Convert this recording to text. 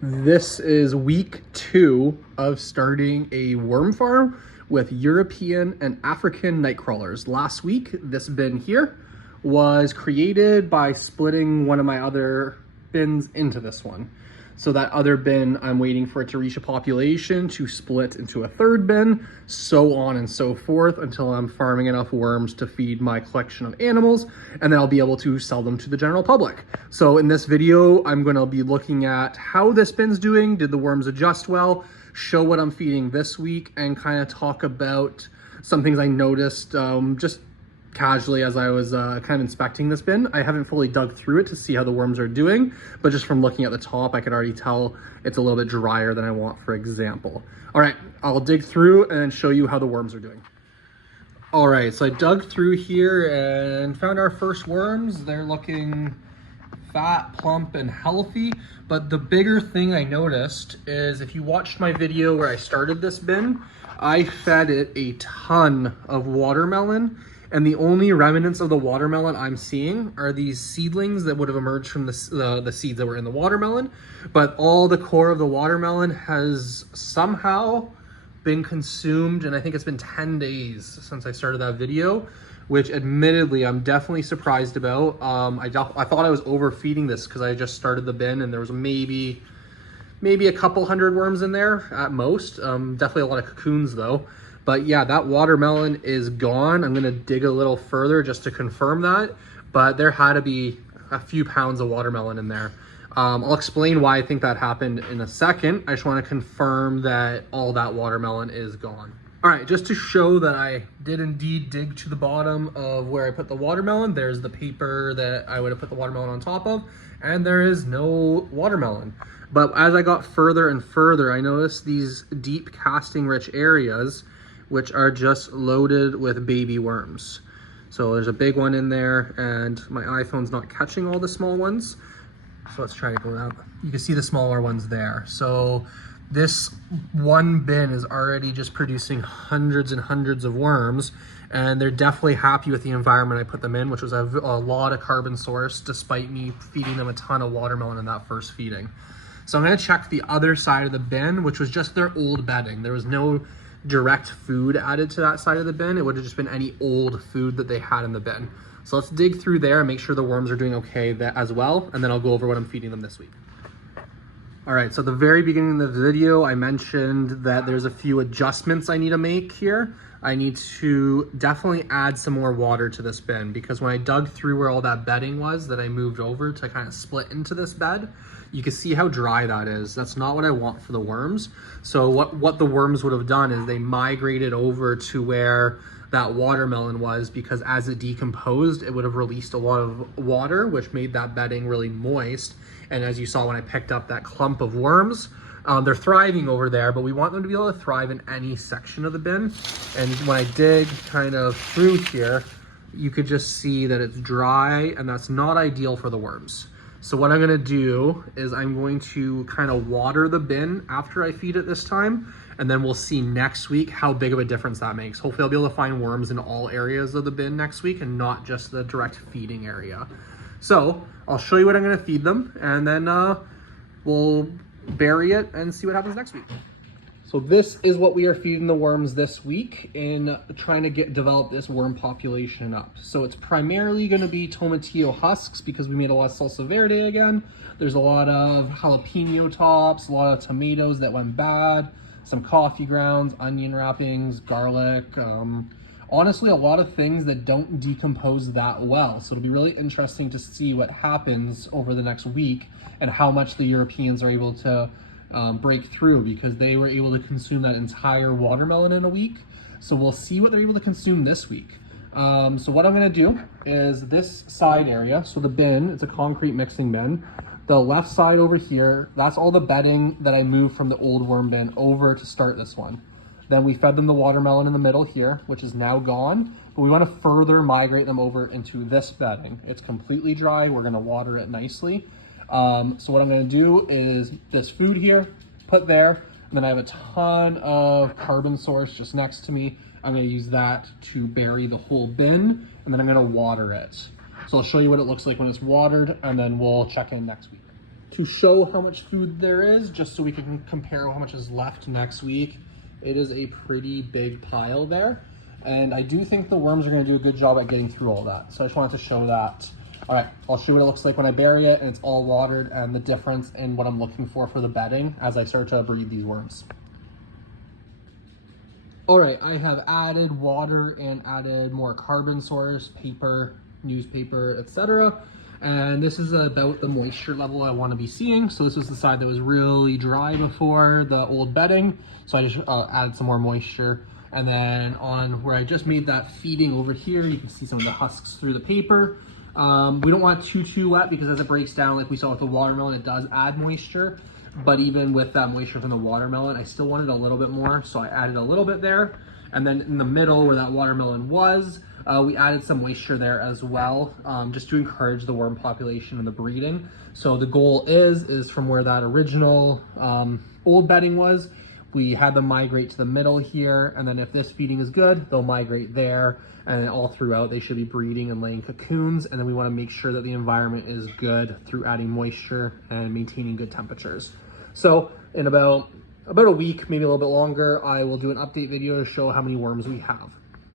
This is week 2 of starting a worm farm with European and African night crawlers. Last week, this bin here was created by splitting one of my other bins into this one. So that other bin, I'm waiting for it to reach a population to split into a third bin, so on and so forth, until I'm farming enough worms to feed my collection of animals, and then I'll be able to sell them to the general public. So in this video, I'm gonna be looking at how this bin's doing, did the worms adjust well, show what I'm feeding this week, and kind of talk about some things I noticed just casually as I was kind of inspecting this bin. I haven't fully dug through it to see how the worms are doing, but just from looking at the top, I could already tell it's a little bit drier than I want, for example. All right, I'll dig through and show you how the worms are doing. All right, so I dug through here and found our first worms. They're looking fat, plump, and healthy. But the bigger thing I noticed is if you watched my video where I started this bin, I fed it a ton of watermelon. And the only remnants of the watermelon I'm seeing are these seedlings that would have emerged from the seeds that were in the watermelon. But all the core of the watermelon has somehow been consumed, and I think it's been 10 days since I started that video, which admittedly I'm definitely surprised about. I thought I was overfeeding this because I just started the bin and there was maybe a couple hundred worms in there at most. Definitely a lot of cocoons though. But yeah, that watermelon is gone. I'm gonna dig a little further just to confirm that, but there had to be a few pounds of watermelon in there. I'll explain why I think that happened in a second. I just wanna confirm that all that watermelon is gone. All right, just to show that I did indeed dig to the bottom of where I put the watermelon, there's the paper that I would have put the watermelon on top of, and there is no watermelon. But as I got further and further, I noticed these deep casting rich areas which are just loaded with baby worms. So there's a big one in there, and my iPhone's not catching all the small ones. So let's try to go down. You can see the smaller ones there. So this one bin is already just producing hundreds and hundreds of worms, and they're definitely happy with the environment I put them in, which was a lot of carbon source, despite me feeding them a ton of watermelon in that first feeding. So I'm gonna check the other side of the bin, which was just their old bedding. There was no direct food added to that side of the bin. It would have just been any old food that they had in the bin. So let's dig through there and make sure the worms are doing okay as well, and then I'll go over what I'm feeding them this week. All right, so at the very beginning of the video, I mentioned that there's a few adjustments I need to make here. I need to definitely add some more water to this bin, because when I dug through where all that bedding was that I moved over to kind of split into this bed, you can see how dry that is. That's not what I want for the worms. So what the worms would have done is they migrated over to where that watermelon was, because as it decomposed, it would have released a lot of water, which made that bedding really moist. And as you saw when I picked up that clump of worms, they're thriving over there, but we want them to be able to thrive in any section of the bin. And when I dig kind of through here, you could just see that it's dry, and that's not ideal for the worms. So what I'm gonna do is I'm going to kind of water the bin after I feed it this time, and then we'll see next week how big of a difference that makes. Hopefully I'll be able to find worms in all areas of the bin next week and not just the direct feeding area. So I'll show you what I'm gonna feed them, and then we'll bury it and see what happens next week. So this is what we are feeding the worms this week in trying to develop this worm population up. So it's primarily going to be tomatillo husks, because we made a lot of salsa verde again. There's a lot of jalapeno tops, a lot of tomatoes that went bad, some coffee grounds, onion wrappings, garlic, honestly a lot of things that don't decompose that well. So it'll be really interesting to see what happens over the next week and how much the Europeans are able to break through, because they were able to consume that entire watermelon in a week. So we'll see what they're able to consume this week. So what I'm gonna do is this side area, so the bin, it's a concrete mixing bin. The left side over here, that's all the bedding that I moved from the old worm bin over to start this one. Then we fed them the watermelon in the middle here, which is now gone, but we wanna further migrate them over into this bedding. It's completely dry, we're gonna water it nicely. So what I'm gonna do is this food here, put there, and then I have a ton of carbon source just next to me. I'm gonna use that to bury the whole bin, and then I'm gonna water it. So I'll show you what it looks like when it's watered, and then we'll check in next week. to show how much food there is, just so we can compare how much is left next week. It is a pretty big pile there. And I do think the worms are gonna do a good job at getting through all that. So I just wanted to show that. All right, I'll show you what it looks like when I bury it and it's all watered, and the difference in what I'm looking for the bedding as I start to breed these worms. All right, I have added water and added more carbon source, paper, newspaper, etc. And this is about the moisture level I want to be seeing. So this was the side that was really dry before the old bedding. So I just added some more moisture. And then on where I just made that feeding over here, you can see some of the husks through the paper. We don't want too wet, because as it breaks down, like we saw with the watermelon, it does add moisture. But even with that moisture from the watermelon, I still wanted a little bit more, so I added a little bit there. And then in the middle where that watermelon was, we added some moisture there as well, just to encourage the worm population and the breeding. So the goal is from where that original old bedding was, we had them migrate to the middle here, and then if this feeding is good, they'll migrate there, and then all throughout they should be breeding and laying cocoons. And then we want to make sure that the environment is good through adding moisture and maintaining good temperatures. So in about a week, maybe a little bit longer, I will do an update video to show how many worms we have.